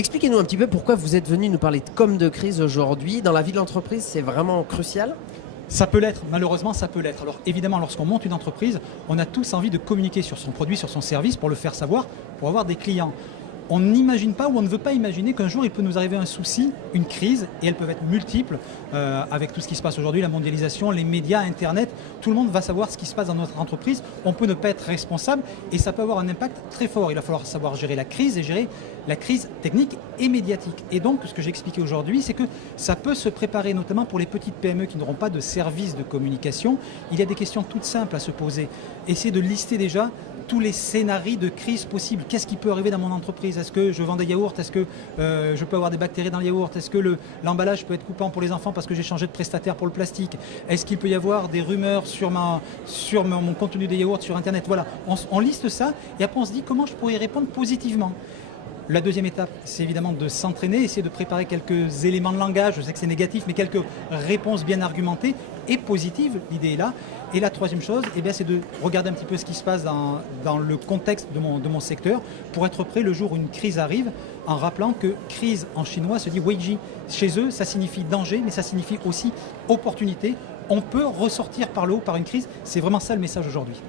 Expliquez-nous un petit peu pourquoi vous êtes venu nous parler de com de crise aujourd'hui. Dans la vie de l'entreprise, c'est vraiment crucial? Ça peut l'être, malheureusement ça peut l'être. Alors évidemment, lorsqu'on monte une entreprise, on a tous envie de communiquer sur son produit, sur son service, pour le faire savoir, pour avoir des clients. On n'imagine pas ou on ne veut pas imaginer qu'un jour il peut nous arriver un souci, une crise, et elle peut être multiple, avec tout ce qui se passe aujourd'hui, la mondialisation, les médias, Internet, tout le monde va savoir ce qui se passe dans notre entreprise, on peut ne pas être responsable et ça peut avoir un impact très fort. Il va falloir savoir gérer la crise et gérer la crise technique et médiatique. Et donc ce que j'ai expliqué aujourd'hui, c'est que ça peut se préparer notamment pour les petites PME qui n'auront pas de service de communication. Il y a des questions toutes simples à se poser. Essayez de lister déjà tous les scénarios de crise possibles. Qu'est-ce qui peut arriver dans mon entreprise? Est-ce que je vends des yaourts? Est-ce que je peux avoir des bactéries dans le yaourt? Est-ce que l'emballage peut être coupant pour les enfants parce que j'ai changé de prestataire pour le plastique? Est-ce qu'il peut y avoir des rumeurs sur mon contenu des yaourts sur Internet? Voilà, on liste ça et après on se dit comment je pourrais y répondre positivement. La deuxième étape, c'est évidemment de s'entraîner, essayer de préparer quelques éléments de langage, je sais que c'est négatif, mais quelques réponses bien argumentées et positives, l'idée est là. Et la troisième chose, c'est de regarder un petit peu ce qui se passe dans le contexte de mon secteur pour être prêt le jour où une crise arrive, en rappelant que crise en chinois se dit weiji. Chez eux, ça signifie danger, mais ça signifie aussi opportunité. On peut ressortir par le haut par une crise, c'est vraiment ça le message aujourd'hui.